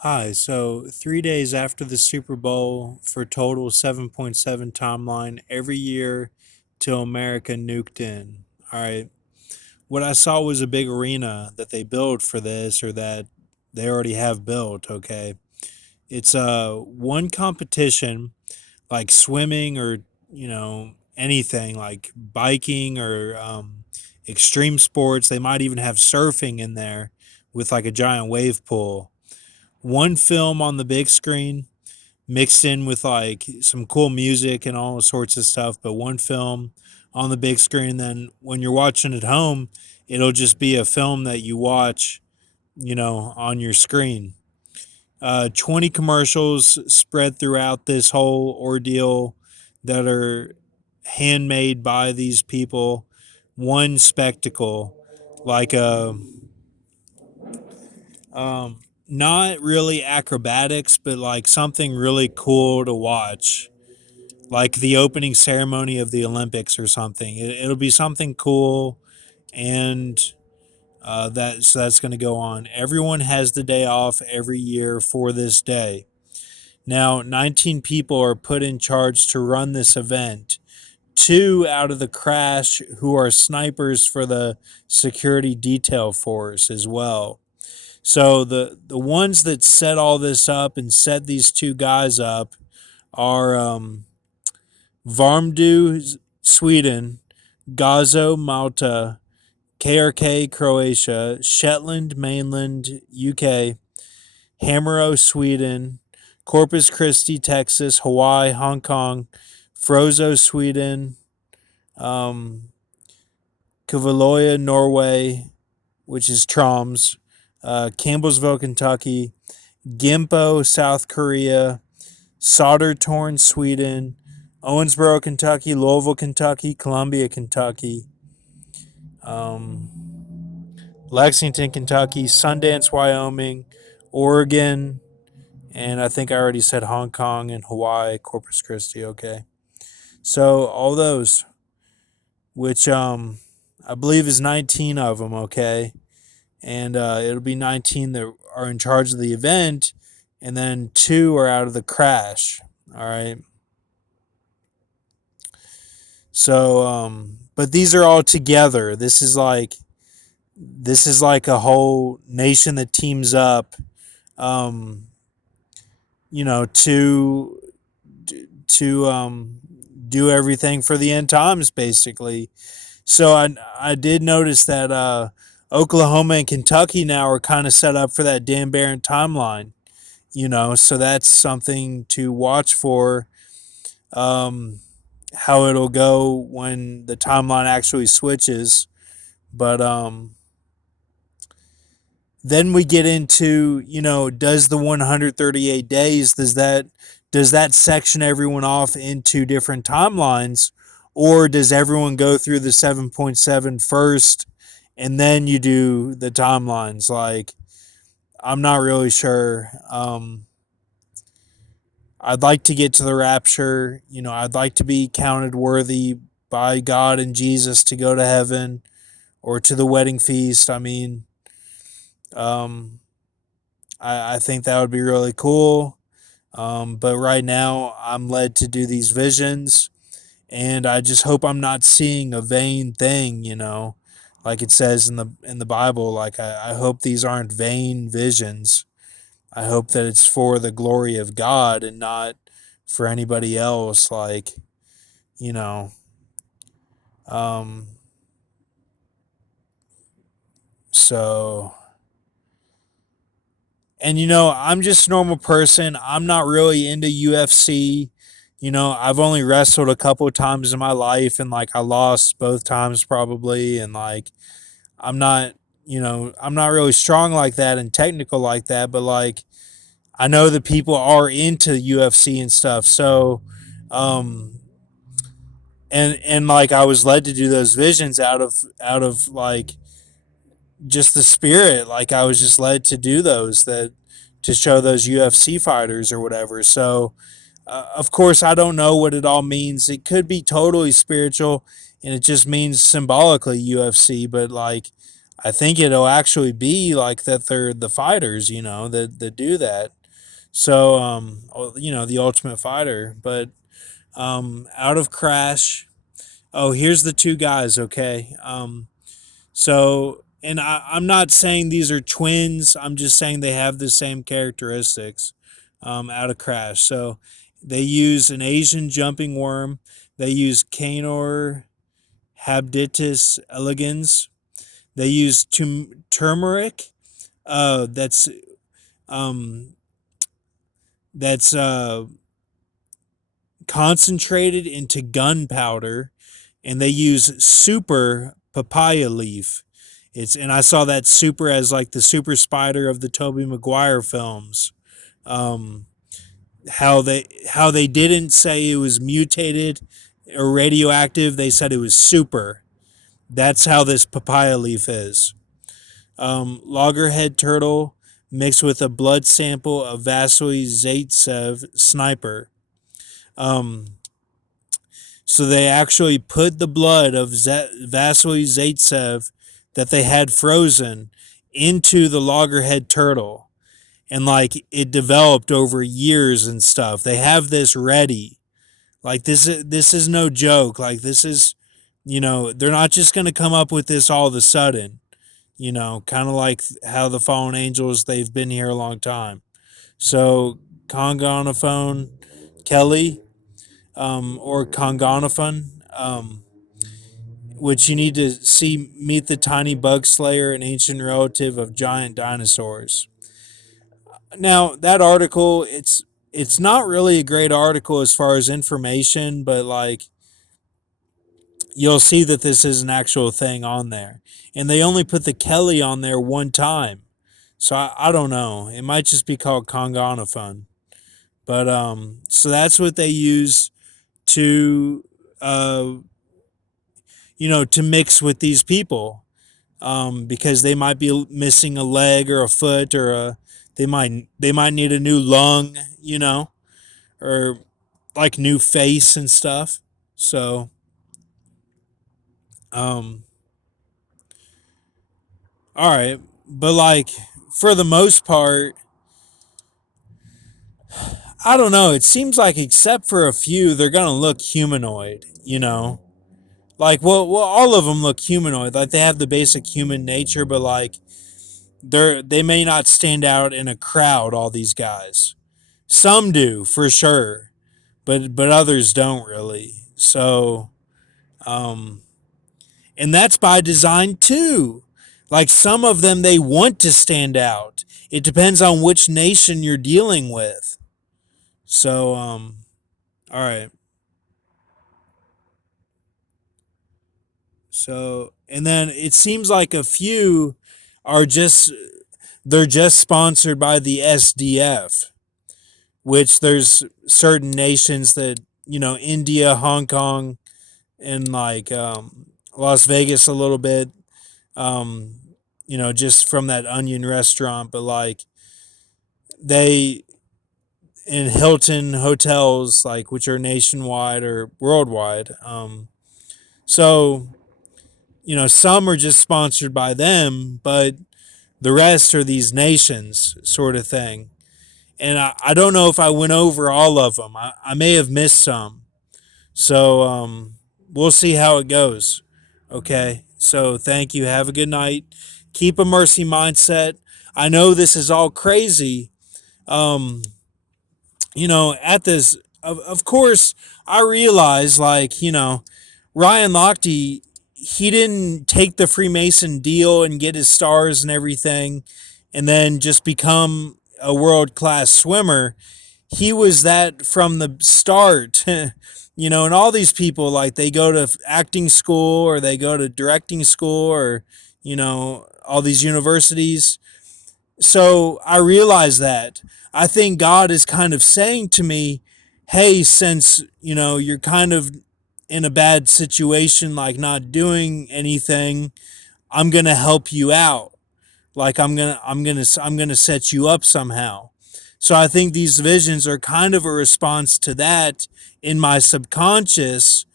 Hi, so 3 days after the Super Bowl for total 7.7 timeline every year till America nuked in. All right. What I saw was a big arena that they built for this or that they already have built, okay? It's one competition like swimming or, anything like biking or extreme sports. They might even have surfing in there with like a giant wave pool. One film on the big screen mixed in with like some cool music and all sorts of stuff, but one film on the big screen. And then when you're watching at home, it'll just be a film that you watch, on your screen. 20 commercials spread throughout this whole ordeal that are handmade by these people. One spectacle, like a not really acrobatics, but like something really cool to watch, like the opening ceremony of the Olympics or something. It'll be something cool, and that's going to go on. Everyone has the day off every year for this day. Now, 19 people are put in charge to run this event. Two out of the crash who are snipers for the security detail force as well. So the ones that set all this up and set these two guys up are Varmdu, Sweden, Gazo, Malta, KRK, Croatia, Shetland, mainland, UK, Hamero, Sweden, Corpus Christi, Texas, Hawaii, Hong Kong, Frozo, Sweden, um, Kavaloya, Norway, which is Troms, Campbellsville, Kentucky, Gimpo, South Korea, Soldertorn, Sweden, Owensboro, Kentucky, Louisville, Kentucky, Columbia, Kentucky, Lexington, Kentucky, Sundance, Wyoming, Oregon, and I think I already said Hong Kong and Hawaii, Corpus Christi. Okay, so all those, which I believe is 19 of them. Okay, and it'll be 19 that are in charge of the event, and then two are out of the crash. All right. So, but these are all together. This is like a whole nation that teams up, um, to do everything for the end times, basically. So I did notice that Oklahoma and Kentucky now are kind of set up for that Dan Barron timeline. So that's something to watch for. Um, how it'll go when the timeline actually switches. But then we get into, does the 138 days, does that section everyone off into different timelines, or does everyone go through the 7.7 first and then you do the timelines? Like, I'm not really sure. I'd like to get to the rapture. I'd like to be counted worthy by God and Jesus to go to heaven or to the wedding feast. I mean, um, I think that would be really cool. But right now, I'm led to do these visions, and I just hope I'm not seeing a vain thing. Like it says in the Bible. Like I hope these aren't vain visions. I hope that it's for the glory of God and not for anybody else. Like, you know, um, so, and I'm just a normal person. I'm not really into UFC. I've only wrestled a couple of times in my life, and like I lost both times probably, and like I'm not, I'm not really strong like that and technical like that, but like I know that people are into UFC and stuff. So, um, and like I was led to do those visions out of like just the spirit. Like I was just led to do those that to show those UFC fighters or whatever. So, of course, I don't know what it all means. It could be totally spiritual, and it just means symbolically UFC. But like, I think it'll actually be like that they're the fighters, that do that. So, the Ultimate Fighter. But out of Crash, oh, here's the two guys, okay? And I'm not saying these are twins. I'm just saying they have the same characteristics out of Crash. So they use an Asian jumping worm. They use Canor habditus elegans. They use turmeric. That's um, that's concentrated into gunpowder, and they use super papaya leaf. And I saw that super as like the super spider of the Tobey Maguire films. Um, how they didn't say it was mutated or radioactive. They said it was super. That's how this papaya leaf is. Loggerhead turtle mixed with a blood sample of Vasily Zaitsev sniper. Um, so they actually put the blood of Vasily Zaitsev that they had frozen into the loggerhead turtle, and like it developed over years and stuff. They have this ready. Like this is no joke. Like this is, they're not just going to come up with this all of a sudden. Kind of like how the fallen angels, they've been here a long time. So Congonophone Kelly, or Congonophone, which you need to see Meet the Tiny Bug Slayer, an ancient relative of giant dinosaurs. Now that article, it's not really a great article as far as information, but like you'll see that this is an actual thing on there, and they only put the Kelly on there one time. So I don't know. It might just be called Congonophone. But so that's what they use to uh, to mix with these people, because they might be missing a leg or a foot, or they might need a new lung, or like new face and stuff. So um, all right, but like for the most part, I don't know. It seems like except for a few, they're gonna look humanoid. Like well, all of them look humanoid. Like they have the basic human nature, but like they may not stand out in a crowd. All these guys, some do for sure, but others don't really. So, um, and that's by design too. Like some of them, they want to stand out. It depends on which nation you're dealing with. So, all right. So, and then it seems like a few are just they're just sponsored by the SDF, which there's certain nations that, India, Hong Kong, and like Las Vegas a little bit, um, just from that Onion restaurant, but like they in Hilton hotels, like which are nationwide or worldwide. So some are just sponsored by them, but the rest are these nations, sort of thing. And I don't know if I went over all of them. I may have missed some. So we'll see how it goes. Okay. So thank you. Have a good night. Keep a mercy mindset. I know this is all crazy. Um, at this, of course, I realize, like, Ryan Lochte, he didn't take the Freemason deal and get his stars and everything and then just become a world class swimmer. He was that from the start. And all these people, like, they go to acting school or they go to directing school, or, all these universities. So I realize that. I think God is kind of saying to me, hey, since, you're kind of in a bad situation, like not doing anything, I'm going to help you out. Like I'm going to set you up somehow. So I think these visions are kind of a response to that in my subconscious,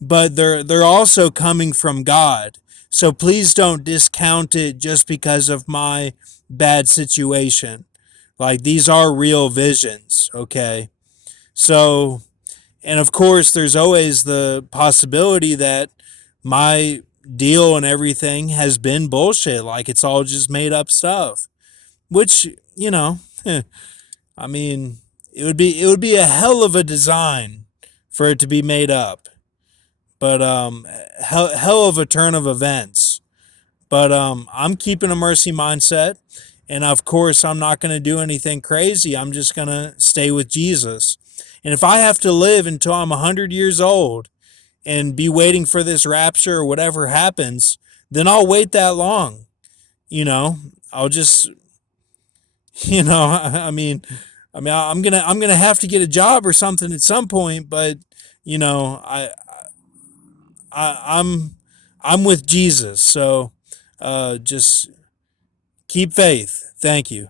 but they're also coming from God. So please don't discount it just because of my bad situation. Like, these are real visions, okay? So, and of course, there's always the possibility that my deal and everything has been bullshit. Like, it's all just made up stuff, which, I mean, it would be a hell of a design for it to be made up, but hell of a turn of events. But I'm keeping a mercy mindset, and of course, I'm not going to do anything crazy. I'm just going to stay with Jesus. And if I have to live until I'm 100 years old and be waiting for this rapture or whatever happens, then I'll wait that long. You know, I'll just, I mean, I'm gonna have to get a job or something at some point. But you know, I'm with Jesus, so just keep faith. Thank you.